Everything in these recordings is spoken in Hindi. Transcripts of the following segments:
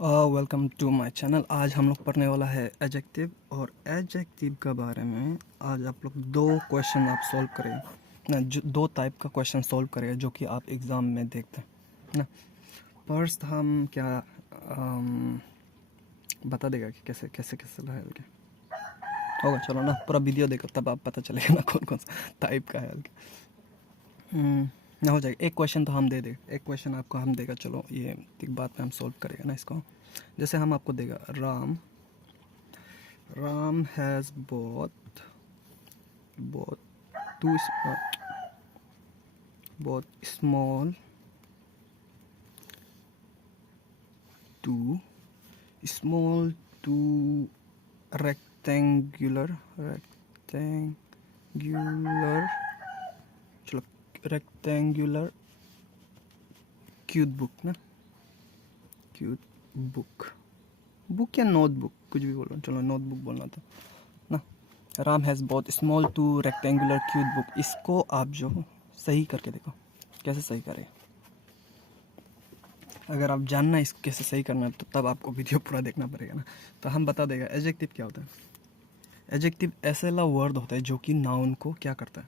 Welcome to my channel. आज हम लोग पढ़ने वाला है एडजेक्टिव, और एडजेक्टिव के बारे में आज आप लोग दो क्वेश्चन आप सॉल्व करेंगे ना। दो टाइप का क्वेश्चन सॉल्व करेंगे जो कि आप एग्ज़ाम में देखते हैं ना। फर्स्ट हम क्या बता देगा कि कैसे कैसे कैसे है होगा। चलो ना, पूरा वीडियो देखो तब आप पता चलेगा ना कौन कौन सा टाइप का है ना। हो जाएगा। एक क्वेश्चन तो हम दे देगा, एक क्वेश्चन आपको हम देगा। चलो ये एक बात में हम सॉल्व करेगा ना इसको। जैसे हम आपको देगा Ram has bought two small two rectangular चलो rectangular cute book ना, cute बुक या नोटबुक, कुछ भी बोलो, चलो नोटबुक बोलना था ना। Ram has bot small two rectangular cute book. इसको आप जो सही करके देखो कैसे सही करें। अगर आप जानना इसको कैसे सही करना है तो तब आपको वीडियो पूरा देखना पड़ेगा ना। तो हम बता देगा एडजेक्टिव क्या होता है। एडजेक्टिव ऐसा वर्ड होता है जो कि नाउन को क्या करता है,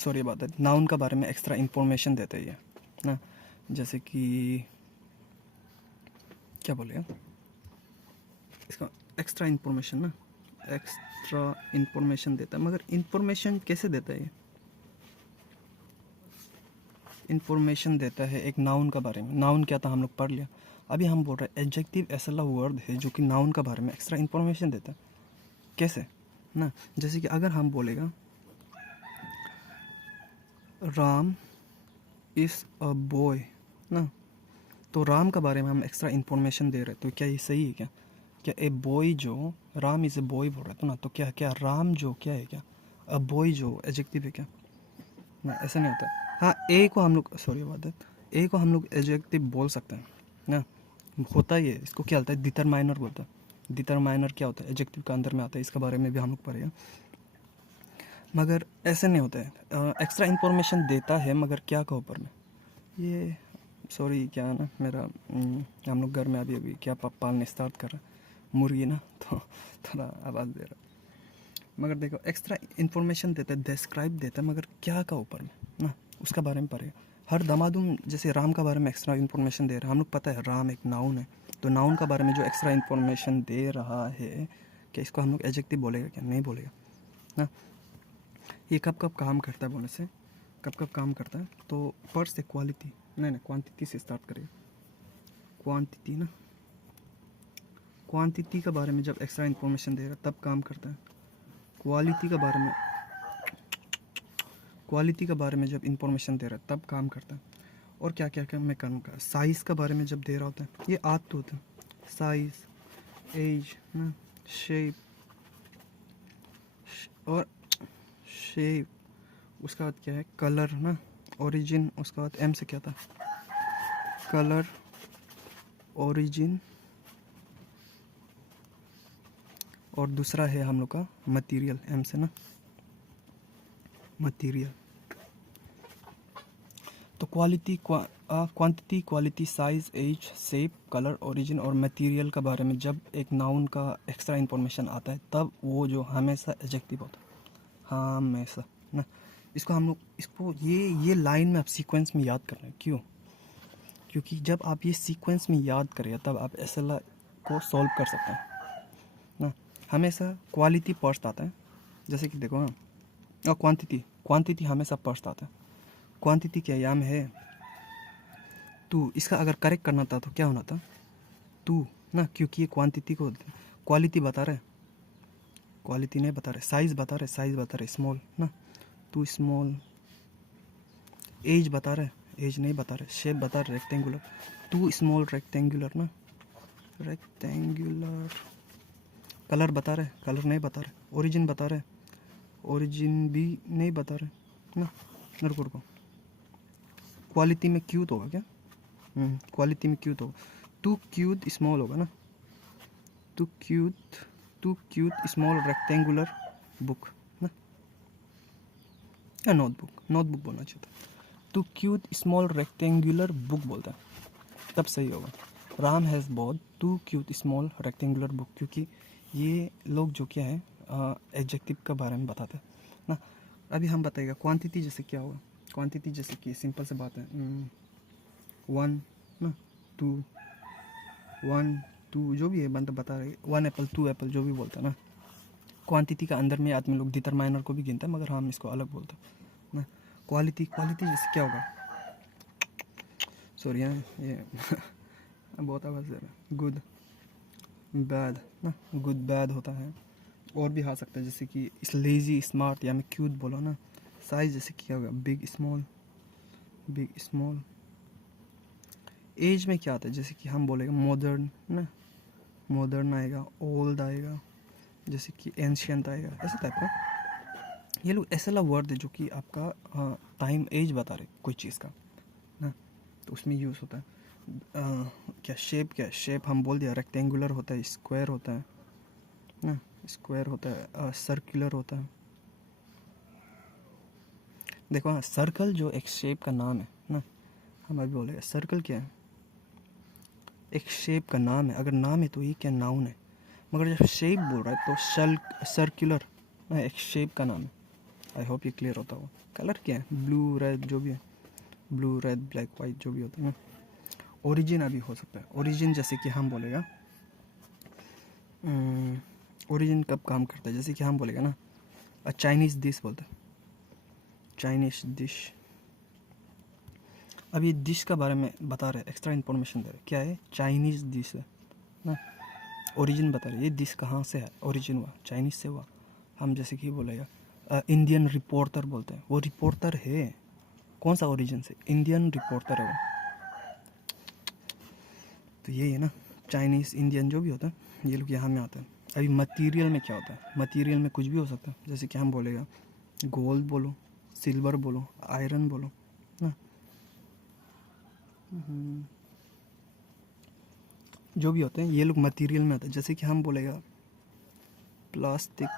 सॉरी बात है, नाउन का बारे में एक्स्ट्रा इन्फॉर्मेशन देता है ये ना। जैसे कि क्या बोलेगा इसका, एक्स्ट्रा इन्फॉर्मेशन ना, एक्स्ट्रा इन्फॉर्मेशन देता है। मगर इन्फॉर्मेशन कैसे देता है ये? इन्फॉर्मेशन देता है एक नाउन का बारे में। नाउन क्या था हम लोग पढ़ लिया। अभी हम बोल रहे हैं एडजेक्टिव ऐसा वर्ड है जो कि नाउन का बारे में एक्स्ट्रा इन्फॉर्मेशन देता है। कैसे ना, जैसे कि अगर हम बोलेगा राम इज़ अ बॉय ना, तो राम का बारे में हम एक्स्ट्रा इन्फॉर्मेशन दे रहे हैं। तो क्या ये सही है क्या? क्या ए बॉय जो राम इज़ ए बॉय बोल रहा था ना, तो क्या क्या राम जो क्या है, क्या अ बॉय जो एडजेक्टिव है क्या? ना, ऐसा नहीं होता। हाँ, ए को हम लोग, सॉरी बात है, ए को हम लोग एडजेक्टिव बोल सकते हैं ना। होता ही है, इसको क्या होता है, डिटरमाइनर बोलता है। डिटरमाइनर क्या होता है, एडजेक्टिव का अंदर में आता है। इसके बारे में भी हम लोग पढ़ेगा। मगर ऐसे नहीं होता है, एक्स्ट्रा इन्फॉर्मेशन देता है मगर क्या का ऊपर में। ये सॉरी क्या है ना, मेरा हम लोग घर में अभी अभी क्या पालने स्टार्ट कर रहा है मुर्गी ना, तो थोड़ा आवाज़ दे रहा है। मगर देखो एक्स्ट्रा इन्फॉर्मेशन देता है, डिस्क्राइब देता है, मगर क्या का ऊपर में ना, उसका बारे में पढ़ेगा। हर दमादुम जैसे राम का बारे में एक्स्ट्रा इन्फॉर्मेशन दे रहा है। हम लोग पता है राम एक नाउन है, तो नाउन का बारे में जो एक्स्ट्रा इन्फॉर्मेशन दे रहा है, क्या इसको हम लोग एडजेक्टिव बोलेगा क्या? नहीं बोलेगा ना। ये कब कब काम करता है बोलने से, कब कब काम करता है तो फर्स्ट है क्वालिटी, नहीं क्वांटिटी से स्टार्ट करेगा। क्वांटिटी ना, क्वांटिटी के बारे में जब एक्स्ट्रा इन्फॉर्मेशन देगा तब काम करता है। क्वालिटी के बारे में, क्वालिटी के बारे में जब इंफॉर्मेशन दे रहा है तब काम करता है। और क्या क्या क्या मैं काम का साइज़ के बारे में जब दे रहा होता है, ये आद तो होता है। साइज़, एज ना, शेप और शेप, उसका बाद क्या है, कलर ना, ओरिजिन, उसका बाद एम से क्या था, कलर, ओरिजिन, और दूसरा है हम लोग का मटेरियल, एम से ना, मटेरियल। तो quality, quantity, quality, size, age, shape, colour, origin और मटेरियल के बारे में जब एक नाउन का एक्स्ट्रा इन्फॉर्मेशन आता है तब वो जो हमेशा एडजेक्टिव होता है, हमेशा ना। इसको हम लोग, इसको ये लाइन में आप सीक्वेंस में याद करना है। क्यों? क्योंकि जब आप ये सीक्वेंस में याद करें तब आप एसएलआर को सॉल्व कर सकते हैं ना। हमेशा क्वालिटी फर्स्ट आता है, जैसे कि देखो हाँ, और क्वांटिटी हमेशा फर्स्ट आता है। क्वांटिटी क्या याम है, टू। इसका अगर करेक्ट करना था तो क्या होना था, टू ना, क्योंकि ये क्वांटिटी को क्वालिटी बता रहे, क्वालिटी नहीं बता रहे, साइज़ बता रहे, साइज़ बता रहे स्मॉल ना, टू स्मॉल। एज बता रहे, एज नहीं बता रहे। शेप बता रहे रेक्टेंगुलर, टू स्मॉल रेक्टेंगुलर ना, रेक्टेंगुलर। कलर बता रहे, कलर नहीं बता रहे। ओरिजिन बता रहे, ओरिजिन भी नहीं बता रहे ना। रुको, क्वालिटी में क्यूट होगा क्या? क्वालिटी में क्यूट होगा, टू क्यूट स्मॉल होगा ना, two cute small rectangular book ना, या नोटबुक बोलना चाहिए था। Two cute small rectangular book बोलता है तब सही होगा। Ram has bought 2 cute small rectangular book, क्योंकि ये लोग जो क्या है एडजेक्टिव का बारे में बताते हैं ना। अभी हम बताएगा क्वांटिटी जैसे क्या होगा। क्वांटिटी जैसे कि सिंपल से बात है, 1 ना 2, 1 2 जो भी है बंदा बता रहे 1 एप्पल 2 एप्पल जो भी बोलते हैं ना। क्वांटिटी का अंदर में आदमी लोग डिटरमाइनर को भी गिनते हैं, मगर हम इसको अलग बोलते हैं ना। क्वालिटी जैसे क्या होगा, सॉरी ये बहुत आवाज़ दे रहा है। गुड बैड ना, गुड बैड होता है। और भी आ सकता है जैसे कि इस लेजी स्मार्ट या मैं क्यूट बोलो ना। साइज जैसे क्या होगा, बिग स्मॉल। एज में क्या आता है, जैसे कि हम बोलेगा मॉडर्न ना, मॉडर्न आएगा, ओल्ड आएगा, जैसे कि एंशियंट आएगा, ऐसे टाइप का। ये लोग ऐसा वर्ड है जो कि आपका टाइम एज बता रहे कोई चीज़ का ना, तो उसमें यूज़ होता है। क्या है, शेप हम बोल दिया, रेक्टेंगुलर होता है, स्क्वायर होता है ना, स्क्वायर होता है, सर्कुलर होता है। देखो हाँ, सर्कल जो एक शेप का नाम है ना, हम अभी बोलेगा सर्कल क्या है, एक शेप का नाम है। अगर नाम है तो ये क्या नाउन है, मगर जब शेप बोल रहा है तो सर्कुलर एक शेप का नाम है। आई होप ये क्लियर होता होगा। कलर क्या है, ब्लू रेड जो भी है, ब्लू रेड ब्लैक वाइट जो भी होता है ना। ओरिजिन अभी हो सकता है, ओरिजिन जैसे कि हम बोलेगा ओरिजिन कब काम करता है, जैसे कि हम बोलेगा ना चाइनीज़ डिश बोलते हैं, चाइनीज़ डिश। अब ये डिश का बारे में बता रहे, एक्स्ट्रा इन्फॉर्मेशन दे रहे, क्या है, चाइनीज़ डिश है ना। ओरिजिन बता रहे, ये डिश कहाँ से है, ओरिजिन हुआ चाइनीज़ से हुआ। हम जैसे कि बोलेगा इंडियन रिपोर्टर बोलते हैं, वो रिपोर्टर है कौन सा ओरिजिन से, इंडियन रिपोर्टर है वो। तो यही है ना, चाइनीज़ इंडियन जो भी होता है ये लोग यहाँ में आते हैं। अभी मटेरियल में क्या होता है, मटेरियल में कुछ भी हो सकता है, जैसे कि हम बोलेगा गोल्ड बोलो, सिल्वर बोलो, आयरन बोलो ना। जो भी होते हैं ये लोग मटेरियल में आते हैं। जैसे कि हम बोलेगा प्लास्टिक,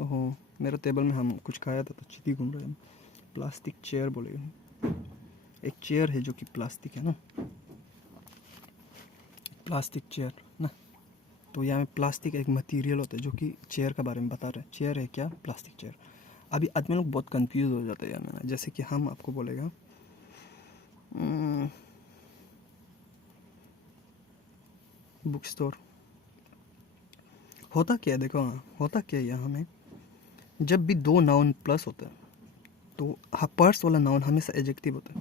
ओहो मेरे टेबल में हम कुछ खाया था तो चीटी घूम रहे हैं। प्लास्टिक चेयर बोलेगा, एक चेयर है जो कि प्लास्टिक है ना, प्लास्टिक चेयर ना। तो यहाँ में प्लास्टिक एक मटेरियल होता है जो कि चेयर का बारे में बता रहे हैं। चेयर है क्या, प्लास्टिक चेयर। अभी आदमी लोग बहुत कंफ्यूज हो जाते हैं यार ना। जैसे कि हम आपको बोलेगा बुक स्टोर, होता क्या है, देखो हाँ होता क्या है यहाँ में, जब भी दो नाउन प्लस होता है तो पर्स वाला नाउन हमेशा एडजेक्टिव होता है।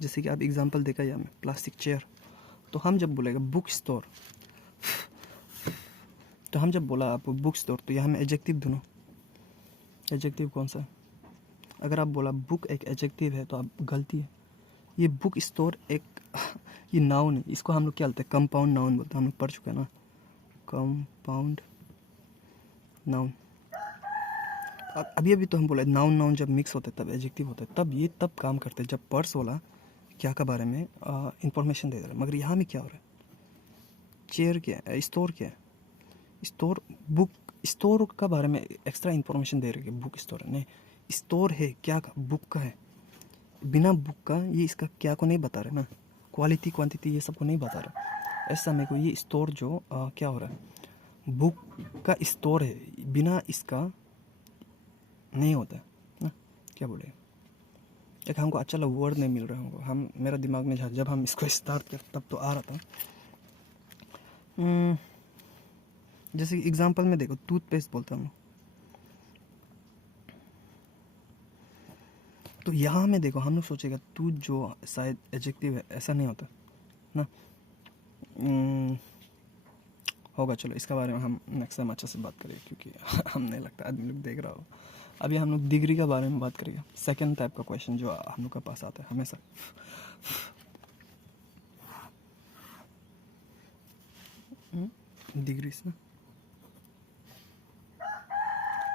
जैसे कि आप एग्जांपल देखा यहाँ में प्लास्टिक चेयर, तो हम जब बोलेगा बुक स्टोर, तो हम जब बोला आप बुक स्टोर तो यहाँ में एडजेक्टिव दोनों, एडजेक्टिव कौन सा है। अगर आप बोला बुक एक एडजेक्टिव है तो आप गलती है। ये बुक स्टोर एक ये नाउन है, इसको हम लोग क्या बोलते हैं, कंपाउंड नाउन बोलते हैं, हम लोग पढ़ चुके हैं ना, कंपाउंड नाउन। अभी अभी तो हम बोले नाउन नाउन जब मिक्स होते हैं तब एडजेक्टिव होता है, तब ये तब काम करते हैं जब पर्स वाला क्या का बारे में इंफॉर्मेशन दे रहा है। मगर यहाँ में क्या हो रहा है, चेयर क्या है, स्टोर क्या है, स्टोर बुक स्टोर का बारे में एक्स्ट्रा इन्फॉर्मेशन दे रही है। बुक स्टोर नहीं, स्टोर है क्या का, बुक का है, बिना बुक का ये इसका क्या को नहीं बता रहे ना, क्वालिटी क्वांटिटी ये सब को नहीं बता रहा। ऐसा मेरे को ये स्टोर जो क्या हो रहा है, बुक का स्टोर है, बिना इसका नहीं होता है ना। क्या बोले, एक हमको अच्छा वर्ड नहीं मिल रहा होगा, हम मेरा दिमाग में जब हम इसको स्टार्ट कर तब तो आ रहा था। जैसे एग्जांपल में देखो टूथपेस्ट बोलता हूँ, तो यहाँ में देखो हम लोग सोचेगा टूथ जो शायद एडजेक्टिव है, ऐसा नहीं होता ना। होगा, चलो इसका बारे में हम नेक्स्ट टाइम अच्छे से बात करेंगे, क्योंकि हम नहीं लगता आदमी लोग देख रहा हो। अभी हम लोग डिग्री का बारे में बात करेंगे, सेकंड टाइप का क्वेश्चन जो हम लोग के पास आता है हमेशा। डिग्रीज ना,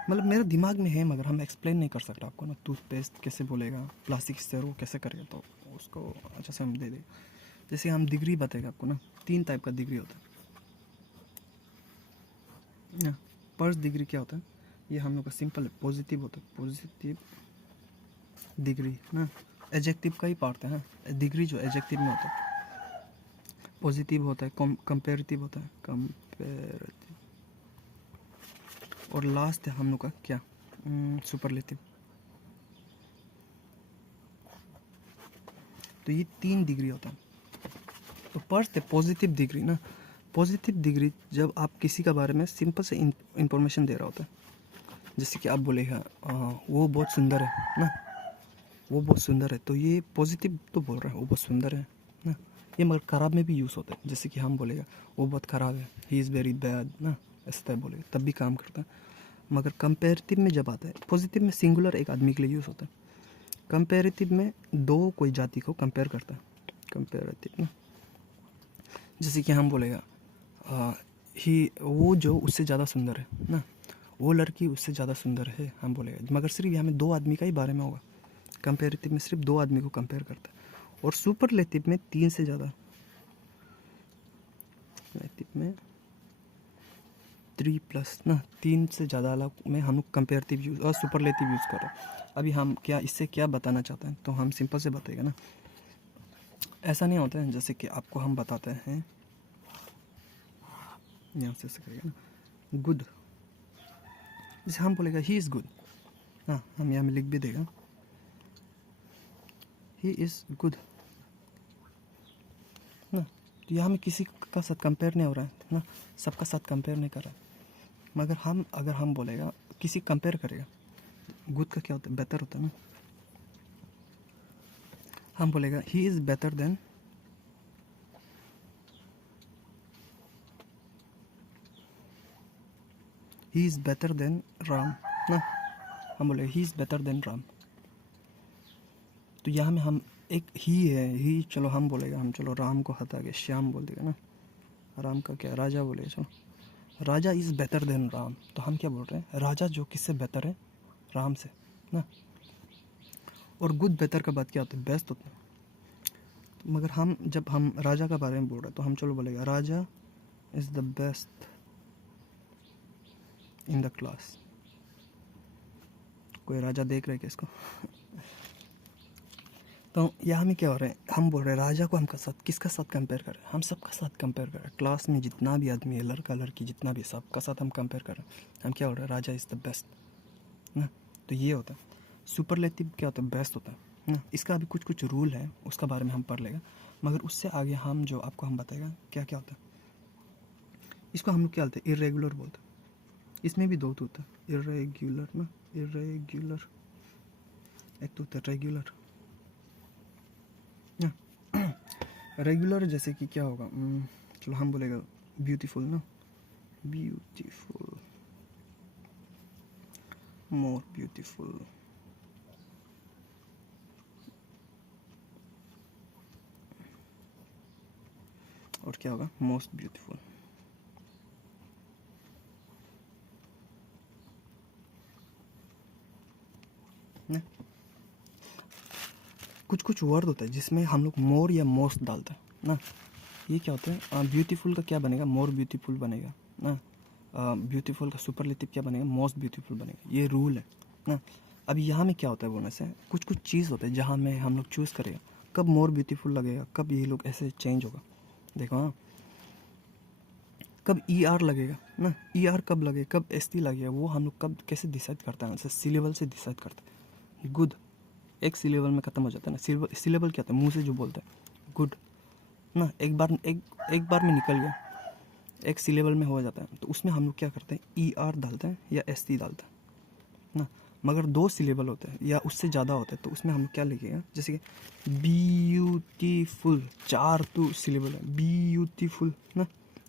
मतलब मेरे दिमाग में है मगर हम एक्सप्लेन नहीं कर सकते आपको ना। टूथपेस्ट कैसे बोलेगा, प्लास्टिक स्टेयर वो कैसे करेगा, तो उसको अच्छे से हम दे दें। जैसे हम डिग्री बताएगा आपको ना, 3 टाइप का डिग्री होता है ना। फर्स्ट डिग्री क्या होता है, ये हम लोग का सिंपल है, पॉजिटिव होता है, पॉजिटिव डिग्री ना, एडजेक्टिव का ही पार्ट है ना। डिग्री जो एडजेक्टिव में होता है, पॉजिटिव होता है, कंपेरेटिव होता है, कंपेरेटिव, और लास्ट है हम लोग का क्या, सुपरलेटिव। तो ये 3 डिग्री होता है। तो फर्स्ट है पॉजिटिव डिग्री ना। पॉजिटिव डिग्री जब आप किसी का बारे में सिंपल से इंफॉर्मेशन दे रहा होता है, जैसे कि आप बोलेगा वो बहुत सुंदर है ना, वो बहुत सुंदर है, तो ये पॉजिटिव तो बोल रहा है, वो बहुत सुंदर है ना। ये मगर ख़राब में भी यूज़ होता है, जैसे कि हम बोलेगा वो बहुत ख़राब है, ही इज़ वेरी बैड ना, ऐसा टाइप बोलेगा तब भी काम करता है। मगर कंपेरेटिव में जब आता है, पॉजिटिव में सिंगुलर एक आदमी के लिए यूज़ होता है, कंपेरेटिव में दो कोई जाति को कंपेयर करता है, कंपेरेटिव ना। जैसे कि हम बोलेगा ही, वो जो उससे ज़्यादा सुंदर है ना, वो लड़की उससे ज़्यादा सुंदर है, हम बोलेगा, मगर सिर्फ यहाँ में 2 आदमी का ही बारे में होगा। कंपेरेटिव में सिर्फ 2 आदमी को कंपेयर करता है, और सुपरलेटिव में 3 से ज़्यादा, लेटिव में 3+ ना, 3 से ज़्यादा अलग में हम लोग कंपेरेटिव यूज़ और सुपरलेटिव यूज़ कर रहे हैं। अभी हम क्या इससे क्या बताना चाहते हैं, तो हम सिंपल से बताएगा ना, ऐसा नहीं होता है जैसे कि आपको हम बताते हैं, यहाँ से करेगा ना, गुड, जैसे हम बोलेगा ही इज़ गुड, हाँ हम यहाँ में लिख भी देगा, ही इज़ गुड ना। तो यहाँ में किसी का साथ कंपेयर नहीं हो रहा है ना, सबका साथ कंपेयर नहीं कर रहा है। मगर हम अगर हम बोलेगा किसी कंपेयर करेगा, गुड का क्या होता है, बेहतर होता है ना। हम बोलेगा he is better than, he is better than Ram ना, हम बोलेगा he is better than Ram. तो यहाँ में हम एक ही है, ही, चलो हम बोलेगा, हम चलो राम को हटा के श्याम बोल देगा ना, राम का क्या, राजा बोलेगा, चलो राजा इज़ बेटर देन राम। तो हम क्या बोल रहे हैं, राजा जो किससे बेहतर है, राम से ना। और गुड बेटर का बात क्या होता है, बेस्ट होता है। मगर हम जब हम राजा का बारे में बोल रहे हैं, तो हम चलो बोलेगा Raja is the best in the class. कोई राजा देख रहे क्या इसको तो यहाँ में क्या हो रहा है, हम बोल रहे हैं राजा को हम का साथ किसका साथ कंपेयर कर रहे हैं, हम सबका साथ कंपेयर कर रहे हैं, क्लास में जितना भी आदमी है, लड़का लड़की जितना भी, सबका साथ हम कंपेयर कर रहे हैं। हम क्या बोल रहे हैं, राजा इज़ द बेस्ट ना। तो ये होता है सुपरलेटिव, क्या होता है, बेस्ट होता है ना। इसका अभी कुछ कुछ रूल है, उसका बारे में हम पढ़ लेगा, मगर उससे आगे हम जो आपको हम बताएगा क्या क्या होता है। इसको हम लोग क्या बोलते हैं, इरेगुलर बोलते हैं। इसमें भी 2 होता है, इरेगुलर ना, इरेगुलर, एक तो होता है रेगुलर ना। रेगुलर जैसे कि क्या होगा, चलो हम बोलेगा ब्यूटीफुल ना, ब्यूटीफुल, मोर ब्यूटीफुल, और क्या होगा, मोस्ट ब्यूटीफुल ना। कुछ कुछ वर्ड होता है जिसमें हम लोग मोर या मोस्ट डालते हैं ना। ये क्या होता है, ब्यूटीफुल का क्या बनेगा, मोर ब्यूटीफुल बनेगा ना। ब्यूटीफुल का सुपरलेटिव क्या बनेगा, मोस्ट ब्यूटीफुल बनेगा। ये रूल है ना। अभी यहाँ में क्या होता है बोलने से, कुछ कुछ चीज़ होता है जहाँ में हम लोग चूज़ करेगा कब मोर ब्यूटीफुल लगेगा, कब ये लोग ऐसे चेंज होगा। देखो हाँ, कब ER लगेगा ना, ER कब लगेगा, कब ST लगेगा, वो हम लोग कब कैसे डिसाइड करते हैं, सिलेबल से डिसाइड करते हैं। गुड एक सिलेबल में ख़त्म हो जाता है ना। सिलेबल क्या होता है, मुंह से जो बोलते हैं गुड ना, एक बार में निकल गया, एक सिलेबल में हो जाता है, तो उसमें हम लोग क्या करते हैं, ER डालते हैं या ST डालते हैं ना। मगर 2 सिलेबल होते हैं या उससे ज़्यादा होते हैं, तो उसमें हम लोग क्या लिखेगा, जैसे कि ब्यूटीफुल, 4 तो सिलेबल है, ब्यूटीफुल ना,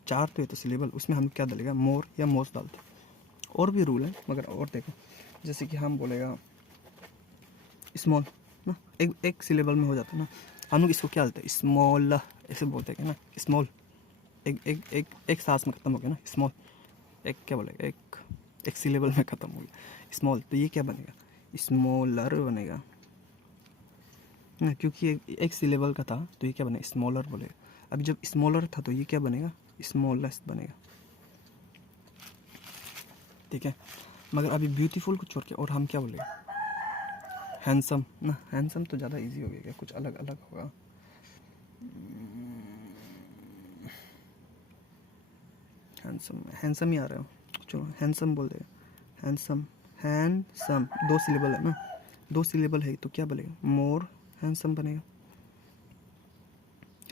4 तो है तो सिलेबल, उसमें हम लोग क्या डालेगा, मोर या मोस्ट डालते हैं। और भी रूल है, मगर और देखो, जैसे कि हम बोलेगा स्मॉल ना, एक सिलेबल में हो जाता है ना, हम लोग इसको क्या डालते हैं, स्मॉल ऐसे बोलते हैं ना, स्मॉल, एक सांस में ख़त्म हो गया ना, स्मॉल, एक क्या बोलेगा, एक सिलेबल में ख़त्म हो गया स्मॉल, तो ये क्या बनेगा, स्मॉलर बनेगा ना, क्योंकि एक सिलेबल का था, तो ये क्या बनेगा, स्मॉलर बोलेगा। अभी जब स्मॉलर था तो ये क्या बनेगा, स्मॉलेस्ट बनेगा, ठीक है। मगर अभी ब्यूटीफुल को छोड़ के और हम क्या बोलेगा, हैंडसम ना, हैंडसम तो ज़्यादा इजी हो गया, कुछ अलग अलग होगा, हैंडसम, हैंडसम ही आ रहा है, चलो हैंडसम बोल दे, हैंडसम, हैंडसम 2 सिलेबल है ना, 2 सिलेबल है तो क्या बनेगा, मोर हैंडसम बनेगा,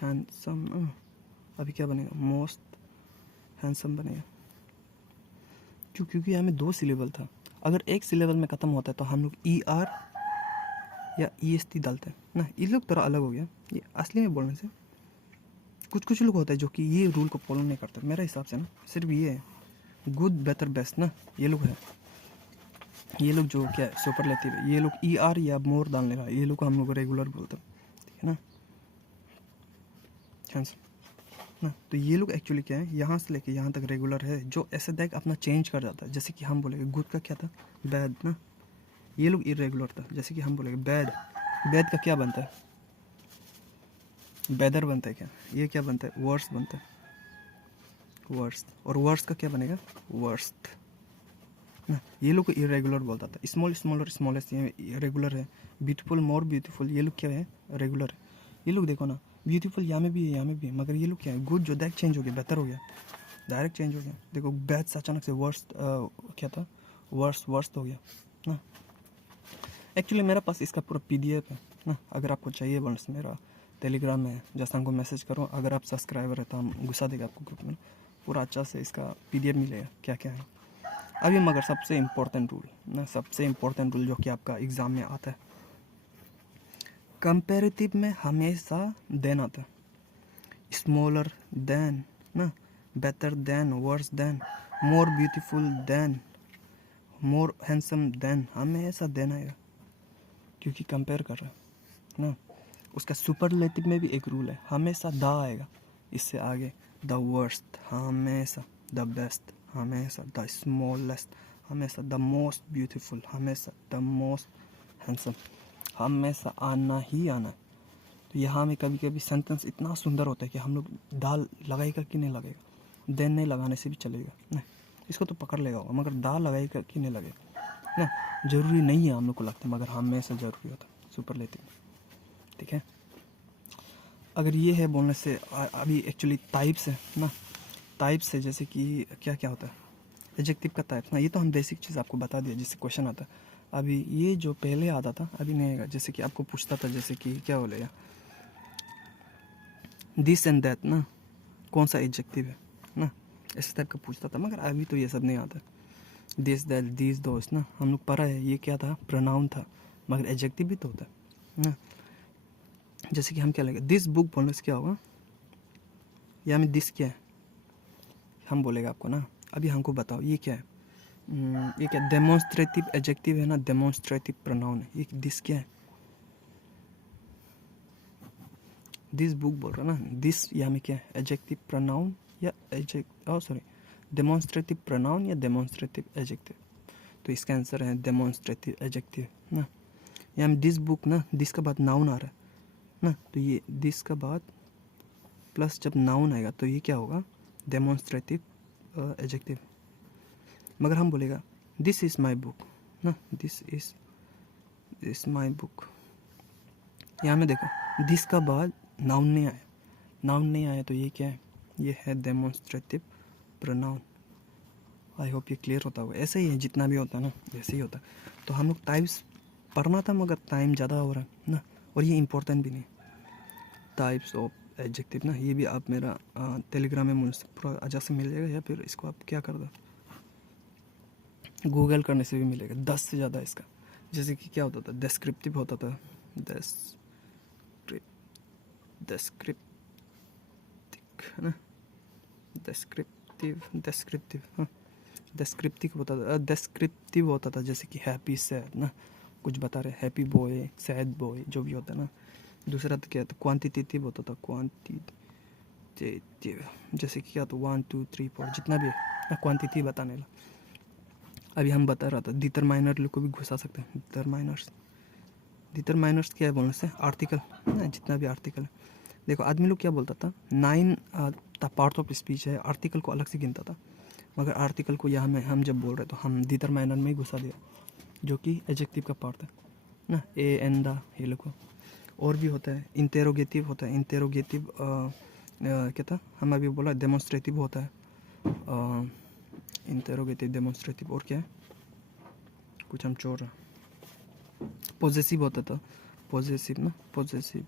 हैंडसम। अभी क्या बनेगा, मोस्ट हैंडसम बनेगा, क्योंकि यहाँ में 2 सिलेबल था। अगर एक सिलेबल में ख़त्म होता है तो हम लोग ER या EST डालते हैं ना, ये लोग थोड़ा अलग हो गया, ये असली में बोलने से कुछ लोग होता है जो कि ये रूल को फॉलो नहीं करते, मेरे हिसाब से ना सिर्फ ये है, गुड बेटर बेस्ट ना, ये लोग है, ये लोग जो क्या है सुपरलेटिव है, ये लोग ER या मोर डालने का, ये लोग को हम लोग रेगुलर बोलते हैं, ठीक है ना, हैंडसम ना। तो ये लोग एक्चुअली क्या है, यहाँ से लेके यहाँ तक रेगुलर है, जो ऐसे दैग अपना चेंज कर जाता है, जैसे कि हम बोलेंगे गुड का क्या था, बैड ना, ये लोग इरेगुलर था, जैसे कि हम बोलेंगे बैड, बैड का क्या बनता है, बेदर बनता है क्या, ये क्या बनता है, वर्स बनता है, वर्स्ट, और वर्स्ट का क्या बनेगा, वर्स्ट ना, ये लोग को इरेगुलर बोलता था, स्मॉल स्मॉल और स्मॉलेस्ट ये रेगुलर है, ब्यूटीफुल मोर ब्यूटीफुल ये लोग क्या है, रेगुलर है, ये लोग देखो ना, ब्यूटीफुल यहाँ में भी है, यहाँ में भी है, मगर ये लोग क्या है, गुड जो दैट चेंज हो गया, बेहतर हो गया, डायरेक्ट चेंज हो गया, देखो बैड से अचानक से वर्स्ट क्या था, वर्स्ट हो गया ना। एक्चुअली मेरे पास इसका पूरा PDF है ना, अगर आपको चाहिए वर्ड्स मेरा टेलीग्राम में है, जैसा हमको मैसेज करो, अगर आप सब्सक्राइबर है तो हम घुसा देगा आपको ग्रुप में, पूरा अच्छा से इसका PDF मिलेगा क्या क्या है। अभी मगर सबसे इम्पोर्टेंट रूल ना, सबसे इम्पोर्टेंट रूल जो कि आपका एग्ज़ाम में आता है, कंपेरेटिव में हमेशा देन आता है, स्मॉलर देन ना, better than, worse than, more beautiful than, more handsome than, हमेशा देन आएगा, क्योंकि कंपेयर कर रहा है ना। उसका सुपरलेटिव में भी एक रूल है, हमेशा द आएगा इससे आगे, द वर्स्ट हमेशा, द बेस्ट हमेशा, द स्मॉलेस्ट हमेशा, द मोस्ट ब्यूटीफुल हमेशा, द मोस्ट हैंडसम हमेशा आना ही आना है। तो यहाँ में कभी कभी सेंटेंस इतना सुंदर होता है कि हम लोग दाल लगाएगा कि नहीं लगाएगा, देन नहीं लगाने से भी चलेगा ना, इसको तो पकड़ लेगा होगा, मगर दाल लगाएगा कि नहीं लगेगा ना, ज़रूरी नहीं है हम लोग को लगता है, मगर हमेशा ज़रूरी होता है सुपरलेटिव, ठीक है। अगर ये है बोलने से अभी एक्चुअली टाइप्स है ना, टाइप्स है जैसे कि क्या क्या होता है, एडजेक्टिव का टाइप्स ना, ये तो हम बेसिक चीज़ आपको बता दिया जिससे क्वेश्चन आता है। अभी ये जो पहले आता था अभी नहीं आएगा, जैसे कि आपको पूछता था, जैसे कि क्या बोलेगा, दिस एंड दैट ना, कौन सा एडजेक्टिव है ना, इस टाइप का पूछता था, मगर अभी तो ये सब नहीं आता, दिस दैट दिस दोस्त ना, हम लोग पढ़ा है, ये क्या था, प्रोनाउन था, मगर एडजेक्टिव भी तो होता है ना। जैसे कि हम क्या लगेगा, दिस बुक बोलने से क्या होगा, या में दिस क्या है, हम बोलेगा आपको ना, अभी हमको बताओ ये क्या है, ये क्या डेमोन्स्ट्रेटिव एडजेक्टिव है ना, डेमोन्स्ट्रेटिव प्रोनाउन है, ये दिस क्या है, दिस बुक बोल रहा ना, दिस यहाँ में क्या है, एडजेक्टिव प्रोनाउन या डेमोन्स्ट्रेटिव प्रोनाउन या डेमोन्स्ट्रेटिव एडजेक्टिव, तो इसका आंसर है डेमोन्स्ट्रेटिव एडजेक्टिव ना। यहाँ में दिस बुक ना, दिस का बाद नाउन आ रहा है ना, तो ये दिस का बाद प्लस जब नाउन आएगा तो ये क्या होगा, डेमोन्स्ट्रेटिव एडजेक्टिव। मगर हम बोलेगा दिस इज़ माई बुक ना, दिस इज़ माई बुक, यहाँ में देखो दिस का बाद नाउन नहीं आया तो ये क्या है, ये है डेमोन्स्ट्रेटिव प्रोनाउन। आई होप ये क्लियर होता होगा, ऐसे ही है जितना भी होता है ना, वैसे ही होता है। तो हम लोग टाइप्स पढ़ना था मगर टाइम ज़्यादा हो रहा है ना, और ये इम्पोर्टेंट भी नहीं, टाइप्स ऑफ एडजेक्टिव ना, ये भी आप मेरा टेलीग्राम में मुझसे पूरा अच्छा से मिल जाएगा, या फिर इसको आप क्या कर दो, गूगल करने से भी मिलेगा, 10 से ज़्यादा इसका। जैसे कि क्या होता था, डिस्क्रिप्टिव होता था, है ना, डिस्क्रिप्टिव हाँ, डिस्क्रिप्टिव होता था, जैसे कि हैप्पी सैड ना, कुछ बता रहे, हैप्पी बॉय सैड बॉय जो भी होता है ना। दूसरा तो क्या था, क्वांटिटेटिव होता था, क्वांटिटेटिव जैसे कि क्या तो 1 2 3 4 जितना भी है क्वांटिटी बताने ला। अभी हम बता रहा था डिटरमाइनर लोग को भी घुसा सकते हैं, डिटरमाइनर्स क्या है बोलने से, आर्टिकल ना, जितना भी आर्टिकल है। देखो आदमी लोग क्या बोलता था, 9 पार्ट ऑफ स्पीच है, आर्टिकल को अलग से गिनता था, मगर आर्टिकल को यहाँ में हम जब बोल रहे तो हम डिटरमाइनर में ही घुसा दिया, जो कि एडजेक्टिव का पार्ट है ना, ए एन द ये लोग को। और भी होता है इंटेरोगेटिव होता है, इंटेरोगेटिव क्या था, हम अभी बोला डेमोन्स्ट्रेटिव होता है, इंटेरोगेटिव, डेमोन्स्ट्रेटिव, और क्या है, कुछ हम छोड़ रहे। पॉजेसिव होता था, पॉजेसिव ना, पॉजेसिव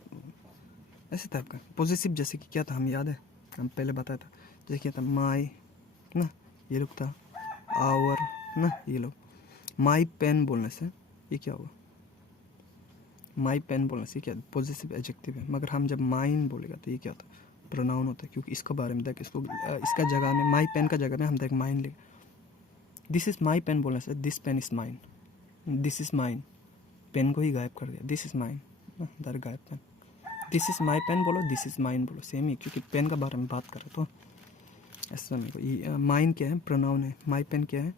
ऐसे टाइप का। पॉजेसिव जैसे कि क्या था, हम याद है, हम पहले बताया था, जैसे क्या था, माई ना, ये लोग था, आवर ना, ये लोग। माई पेन बोलने से ये क्या हुआ, माई पेन बोलने से क्या पॉजेसिव एडजेक्टिव है, मगर हम जब माइन बोलेगा तो ये क्या होता है, प्रोनाउन होता है, क्योंकि इसके बारे में देख, इसको इसका जगह में, माई पेन का जगह में हम देख माइन लिख। दिस इज़ माई पेन बोलने से this pen is mine, this is mine, pen को ही गायब कर दिया, दिस इज़ माइन, दर गायब pen. This is my pen बोलो, दिस इज़ माइन बोलो, सेम ही, क्योंकि पेन का बारे में बात करें तो ऐसा मेरे को। ये माइन क्या है, प्रोनाउन है, माई पेन क्या है,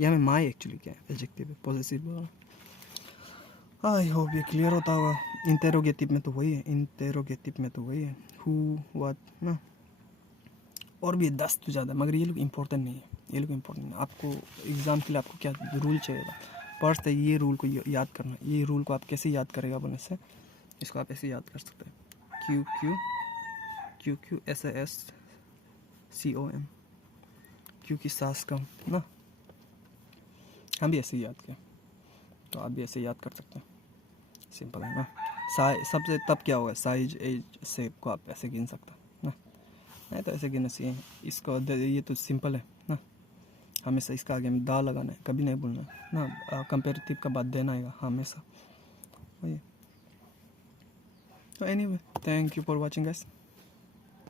यहाँ में माई एक्चुअली क्या है, एडजेक्टिव है, पॉजेसिव। आई होप ये क्लियर होता होगा। इंटेरोगेटिव में तो वही है, इंटेरोगेटिव में तो वही है, हु, व्हाट ना, और भी 10 तो ज़्यादा, मगर ये लोग इम्पोर्टेंट नहीं है, ये लोग इम्पोर्टेंट नहीं। आपको एग्ज़ाम के लिए आपको क्या रूल चाहिएगा, फर्स्ट है ये रूल को याद करना। ये रूल को आप कैसे याद करेगा बोलने से, इसको आप ऐसे याद कर सकते हैं, Q Q Q Q S S C O M, Q की सांस कम ना, हम भी ऐसे ही याद किया, तो आप भी ऐसे याद कर सकते हैं, सिंपल है ना। सबसे तब क्या होगा, साइज एज से को आप ऐसे गिन सकते हैं ना, नहीं तो ऐसे गिनना चाहिए इसको। ये तो सिंपल है ना, हमेशा इसका आगे में दा लगाना है, कभी नहीं बोलना है ना, कंपेरेटिव का बात देना है हमेशा, वही। तो anyway, thank you for watching guys.